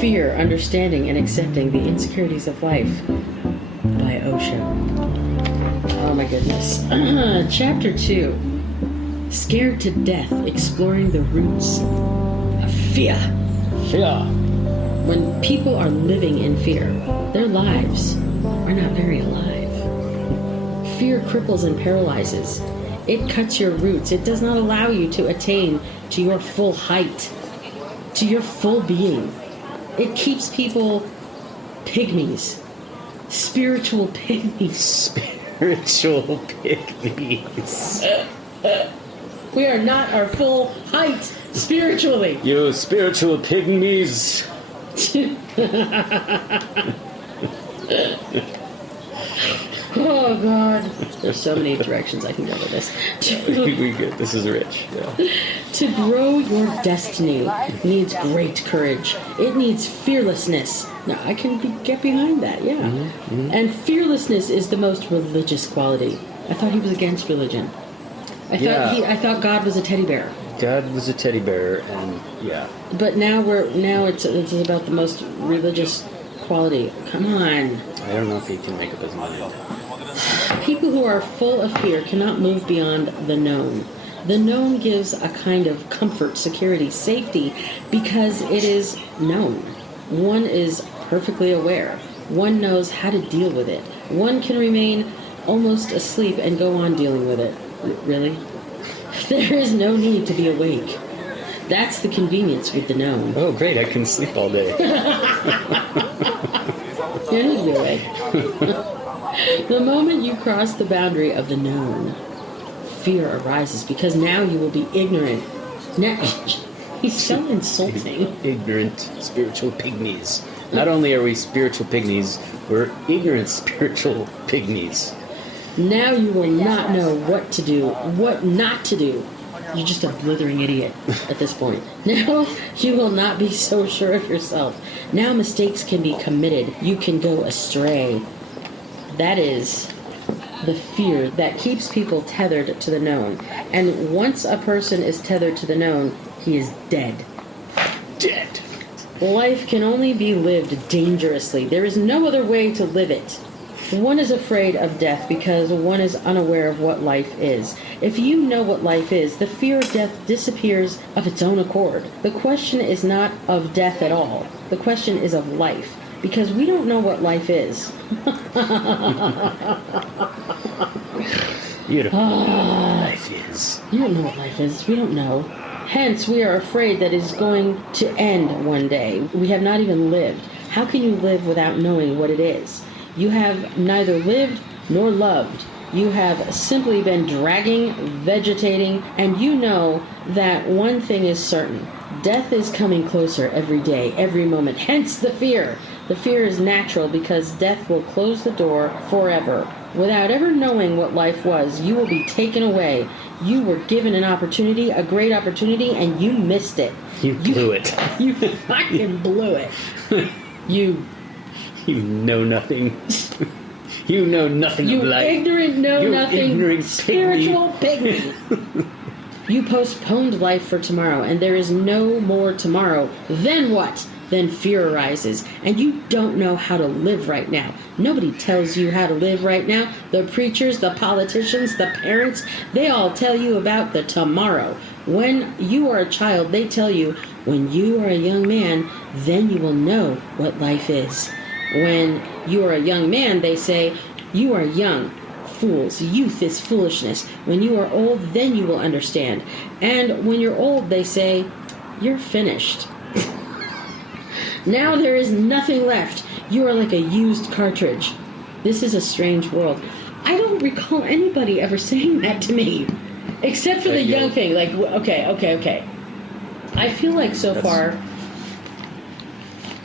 Fear, Understanding, and Accepting the Insecurities of Life by Osho. Oh my goodness. Chapter 2. Scared to Death, Exploring the Roots of Fear. Fear. When people are living in fear, their lives are not very alive. Fear cripples and paralyzes. It cuts your roots. It does not allow you to attain to your full height, to your full being. It keeps people pygmies. Spiritual pygmies. Spiritual pygmies. We are not our full height spiritually. You spiritual pygmies. Oh God, there's so many directions I can go with this. We good. This is rich. Yeah. To grow your destiny needs great courage. It needs fearlessness. Now I can get behind that. Yeah. Mm-hmm. And fearlessness is the most religious quality. I thought he was against religion. I thought God was a teddy bear. God was a teddy bear, and yeah. But now it's about the most religious quality. Come on. I don't know if he can make up his mind. People who are full of fear cannot move beyond the known. The known gives a kind of comfort, security, safety, because it is known. One is perfectly aware. One knows how to deal with it. One can remain almost asleep and go on dealing with it. Really? There is no need to be awake. That's the convenience with the known. Oh, great, I can sleep all day. You need to be awake. The moment you cross the boundary of the known, fear arises because now you will be ignorant. Now, he's so insulting. Ignorant spiritual pygmies. Not only are we spiritual pygmies, we're ignorant spiritual pygmies. Now you will not know what to do, what not to do. You're just a blithering idiot at this point. Now you will not be so sure of yourself. Now mistakes can be committed. You can go astray. That is the fear that keeps people tethered to the known. And once a person is tethered to the known, he is dead. Dead. Life can only be lived dangerously. There is no other way to live it. One is afraid of death because one is unaware of what life is. If you know what life is, the fear of death disappears of its own accord. The question is not of death at all. The question is of life, because we don't know what life is. You don't know what life is. You don't know what life is. We don't know. Hence, we are afraid that it is going to end one day. We have not even lived. How can you live without knowing what it is? You have neither lived nor loved. You have simply been dragging, vegetating, and you know that one thing is certain. Death is coming closer every day, every moment. Hence the fear. The fear is natural because death will close the door forever. Without ever knowing what life was, you will be taken away. You were given an opportunity, a great opportunity, and you missed it. You blew it. You fucking blew it. You know nothing. You know nothing of life. You ignorant, nothing, ignorant spiritual pygmy. You postponed life for tomorrow, and there is no more tomorrow. Then what? Then fear arises, and you don't know how to live right now. Nobody tells you how to live right now. The preachers, the politicians, the parents, they all tell you about the tomorrow. When you are a child, they tell you, when you are a young man, then you will know what life is. When you are a young man, they say, you are young. Fools, youth is foolishness. When you are old, then you will understand. And when you're old, they say, you're finished. Now there is nothing left. You are like a used cartridge. This is a strange world. I don't recall anybody ever saying that to me. Except for the young thing. Like, okay. I feel like so far,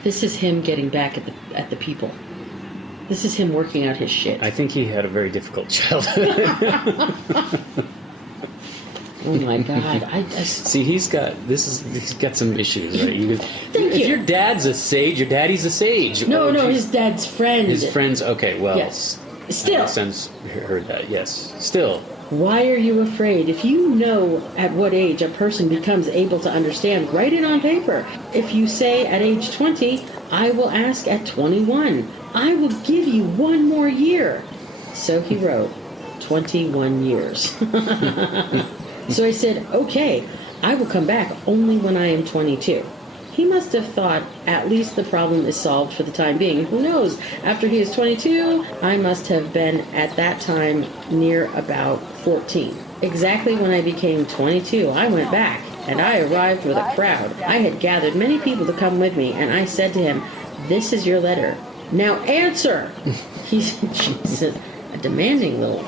this is him getting back at the people. This is him working out his shit. I think he had a very difficult childhood. Oh my God! See, he's got some issues, right? If your dad's a sage, your daddy's a sage. No, his dad's friend. His friends. Okay, well, yes. Still, my son's heard that. Yes, still. Why are you afraid? If you know at what age a person becomes able to understand, write it on paper. If you say at age 20, I will ask at 21. I will give you one more year. So he wrote, 21 years. So I said, okay, I will come back only when I am 22. He must have thought at least the problem is solved for the time being. Who knows? After he is 22, I must have been at that time near about 14. Exactly when I became 22, I went back, and I arrived with a crowd. I had gathered many people to come with me, and I said to him, this is your letter. Now answer! He said, a demanding little...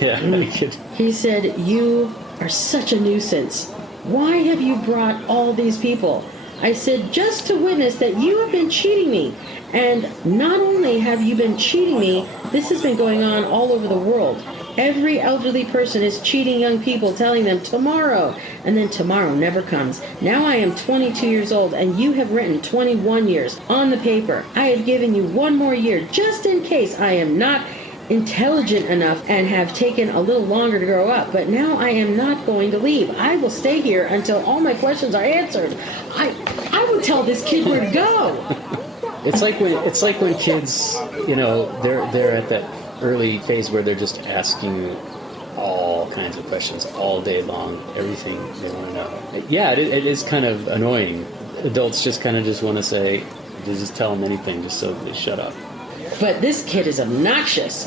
Yeah, I could. He said, you are such a nuisance. Why have you brought all these people? I said, just to witness that you have been cheating me. And not only have you been cheating me, this has been going on all over the world. Every elderly person is cheating young people, telling them tomorrow, and then tomorrow never comes. Now I am 22 years old, and you have written 21 years on the paper. I have given you one more year, just in case I am not intelligent enough and have taken a little longer to grow up. But now I am not going to leave. I will stay here until all my questions are answered. I would tell this kid where to go. It's like when kids, they're at that early phase where they're just asking you all kinds of questions all day long, everything they want to know. Yeah, it is kind of annoying. Adults just kind of just want to say, just tell them anything just so they shut up. But this kid is obnoxious.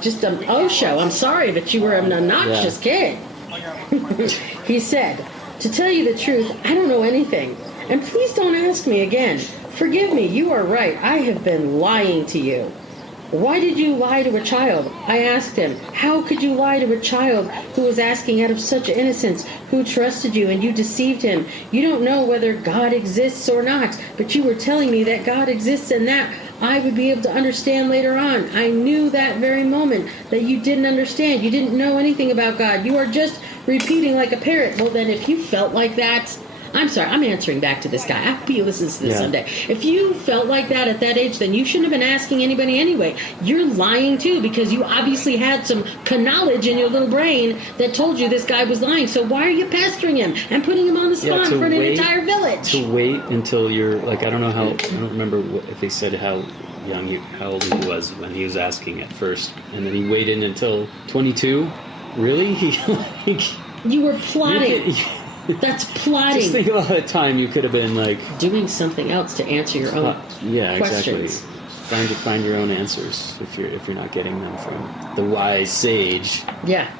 Just an Osho. I'm sorry, but you were an obnoxious kid. He said, to tell you the truth, I don't know anything. And please don't ask me again. Forgive me, you are right. I have been lying to you. Why did you lie to a child? I asked him, how could you lie to a child who was asking out of such innocence, who trusted you and you deceived him? You don't know whether God exists or not, but you were telling me that God exists and that I would be able to understand later on. I knew that very moment that you didn't understand. You didn't know anything about God. You are just repeating like a parrot. Well, then if you felt like that, I'm sorry, I'm answering back to this guy. I hope he listens to this someday. If you felt like that at that age, then you shouldn't have been asking anybody anyway. You're lying too, because you obviously had some knowledge in your little brain that told you this guy was lying. So why are you pestering him and putting him on the spot in front of an entire village? To wait until you're, I don't remember if they said how old he was when he was asking at first. And then he waited until 22? Really? You were plotting. That's plotting. Just think about a time you could have been doing something else to answer your own questions. Exactly. Find your own answers if you're not getting them from the wise sage. Yeah,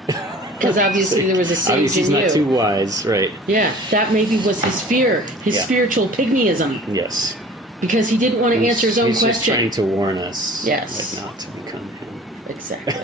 because obviously there was a sage obviously in you. He's not too wise, right? Yeah, that maybe was his fear, his spiritual pygmyism. Yes. Because he didn't want to answer his own question. He's just trying to warn us. Yes. Not to become him. Exactly.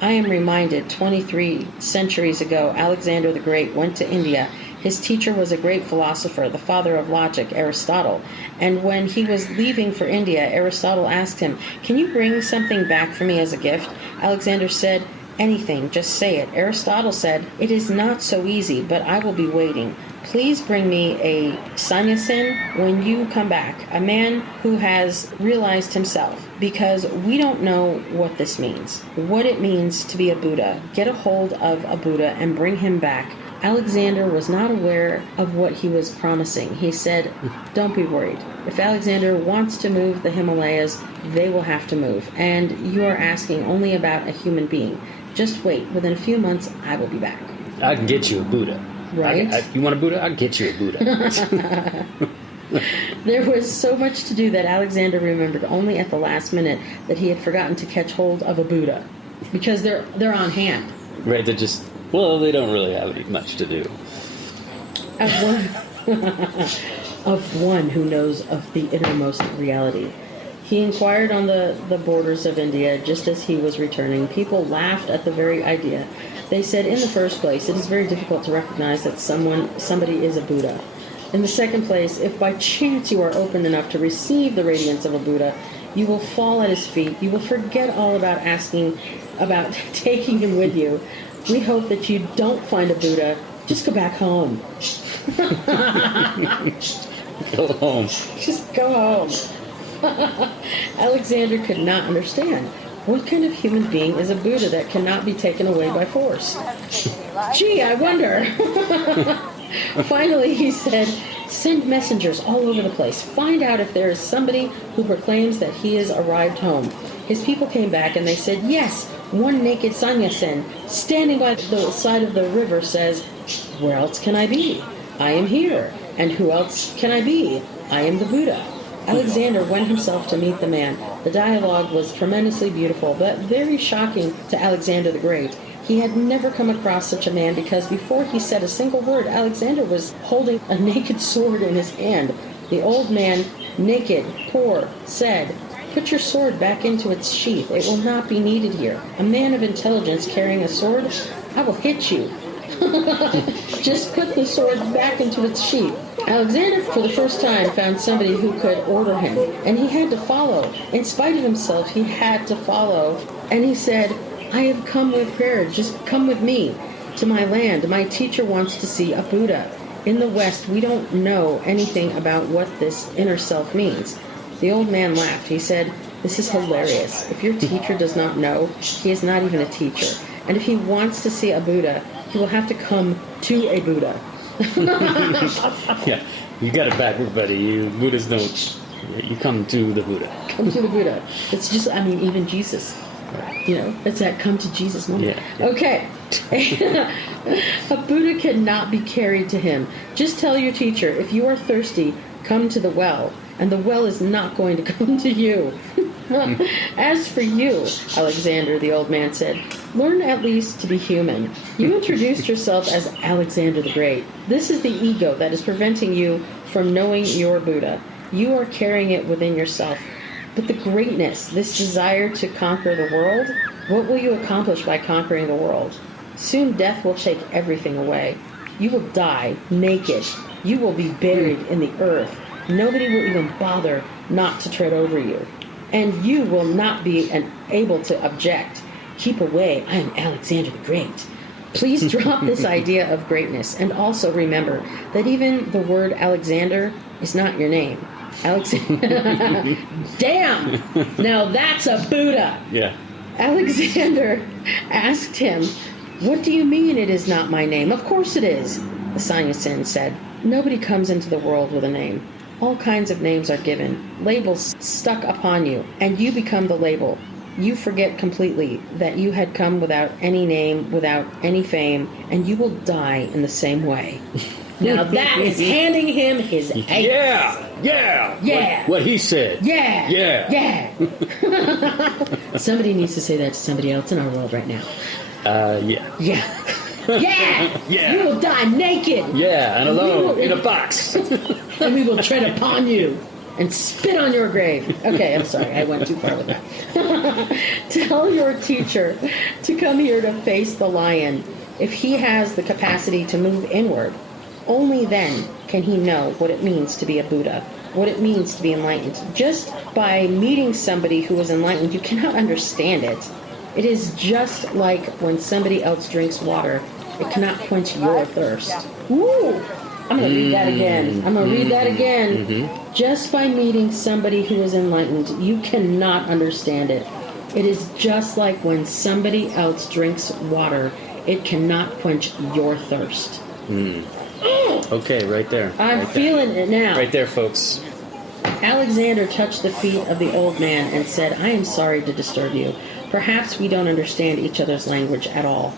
I am reminded 23 centuries ago, Alexander the Great went to India. His teacher was a great philosopher, the father of logic, Aristotle. And when he was leaving for India, Aristotle asked him, can you bring something back for me as a gift? Alexander said, anything, just say it. Aristotle said, it is not so easy, but I will be waiting. Please bring me a sannyasin when you come back, a man who has realized himself, because we don't know what this means, what it means to be a Buddha. Get a hold of a Buddha and bring him back. Alexander was not aware of what he was promising. He said, don't be worried. If Alexander wants to move the Himalayas, they will have to move. And you are asking only about a human being. Just wait. Within a few months, I will be back. I can get you a Buddha. Right? You want a Buddha? I'll get you a Buddha. There was so much to do that Alexander remembered only at the last minute that he had forgotten to catch hold of a Buddha. Because they're on hand. Right, they don't really have much to do. Of one who knows of the innermost reality. He inquired on the borders of India just as he was returning. People laughed at the very idea. They said, in the first place, it is very difficult to recognize that somebody is a Buddha. In the second place, if by chance you are open enough to receive the radiance of a Buddha, you will fall at his feet. You will forget all about taking him with you. We hope that you don't find a Buddha. Just go back home. Go home. Just go home. Alexander could not understand. What kind of human being is a Buddha that cannot be taken away by force? Gee, I wonder. Finally, he said, send messengers all over the place. Find out if there is somebody who proclaims that he has arrived home. His people came back and they said, yes, one naked sannyasin standing by the side of the river says, where else can I be? I am here. And who else can I be? I am the Buddha. Alexander went himself to meet the man. The dialogue was tremendously beautiful, but very shocking to Alexander the Great. He had never come across such a man because before he said a single word, Alexander was holding a naked sword in his hand. The old man, naked, poor, said, put your sword back into its sheath. It will not be needed here. A man of intelligence carrying a sword? I will hit you. Just put the sword back into its sheath. Alexander, for the first time, found somebody who could order him, and he had to follow. In spite of himself, he had to follow. And he said, I have come with prayer. Just come with me to my land. My teacher wants to see a Buddha. In the West, we don't know anything about what this inner self means. The old man laughed. He said, this is hilarious. If your teacher does not know, he is not even a teacher. And if he wants to see a Buddha, he will have to come to a Buddha. Yeah, you got it backwards, buddy. You Buddhists don't. You come to the Buddha. Come to the Buddha. It's just, I mean, even Jesus. You know, it's that come to Jesus moment. Yeah. Okay. A Buddha cannot be carried to him. Just tell your teacher, if you are thirsty, come to the well. And the well is not going to come to you. As for you, Alexander, the old man said, learn at least to be human. You introduced yourself as Alexander the Great. This is the ego that is preventing you from knowing your Buddha. You are carrying it within yourself. But the greatness, this desire to conquer the world, what will you accomplish by conquering the world? Soon death will take everything away. You will die naked. You will be buried in the earth. Nobody will even bother not to tread over you. And you will not be able to object. Keep away. I am Alexander the Great. Please drop this idea of greatness. And also remember that even the word Alexander is not your name. Alexander. Damn! Now that's a Buddha. Yeah. Alexander asked him, what do you mean it is not my name? Of course it is. The sannyasin said, nobody comes into the world with a name. All kinds of names are given, labels stuck upon you, and you become the label. You forget completely that you had come without any name, without any fame, and you will die in the same way. Now that is handing him his ace. Yeah. What he said. Yeah. Somebody needs to say that to somebody else in our world right now. Yeah. Yeah. You will die naked. Yeah, and alone in a box. And we will tread upon you and spit on your grave. Okay, I'm sorry. I went too far with that. Tell your teacher to come here to face the lion. If he has the capacity to move inward, only then can he know what it means to be a Buddha, what it means to be enlightened. Just by meeting somebody who is enlightened, you cannot understand it. It is just like when somebody else drinks water. It cannot quench your thirst. Woo! I'm going to read that again. Mm-hmm. Just by meeting somebody who is enlightened, you cannot understand it. It is just like when somebody else drinks water. It cannot quench your thirst. Okay, right there. I'm feeling it now. Right there, folks. Alexander touched the feet of the old man and said, I am sorry to disturb you. Perhaps we don't understand each other's language at all.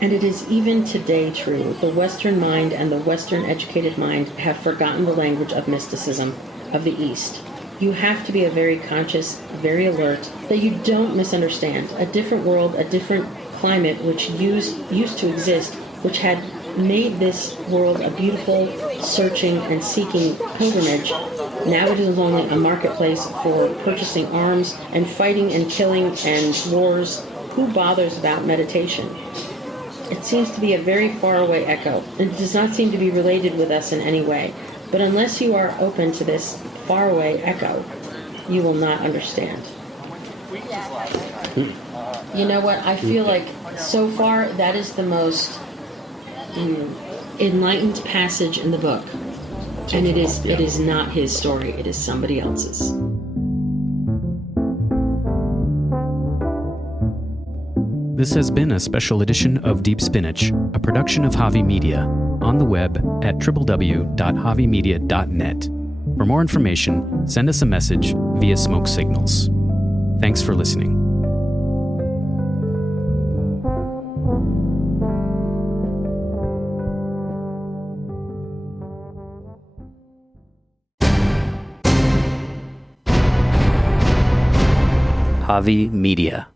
And it is even today true. The Western mind and the Western educated mind have forgotten the language of mysticism of the East. You have to be a very conscious, very alert, that you don't misunderstand. A different world, a different climate which used to exist, which had made this world a beautiful, searching, and seeking pilgrimage. Now it is only a marketplace for purchasing arms and fighting and killing and wars. Who bothers about meditation? It seems to be a very faraway echo. It does not seem to be related with us in any way. But unless you are open to this faraway echo, you will not understand. You know what? I feel like so far that is the most enlightened passage in the book. And it is not his story. It is somebody else's. This has been a special edition of Deep Spinach, a production of Javi Media, on the web at www.javimedia.net. For more information, send us a message via smoke signals. Thanks for listening. Javi Media.